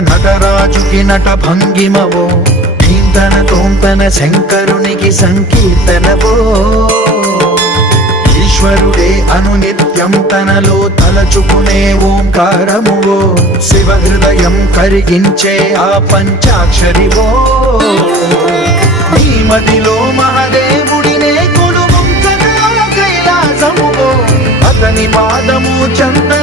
నటరాజుకి నట భంగిమవో, ధీంతన తోంతన శంకరునికి సంకీర్తనవో. ఈశ్వరుడే అనునిత్యం తనలో తలచుకునే ఓంకారమువో, శివ హృదయం కరిగించే ఆ పంచాక్షరివో. నీ మదిలో మహాదేవుడినే కొలువుంచగా కైలాసమువో, అతని పాదము చంద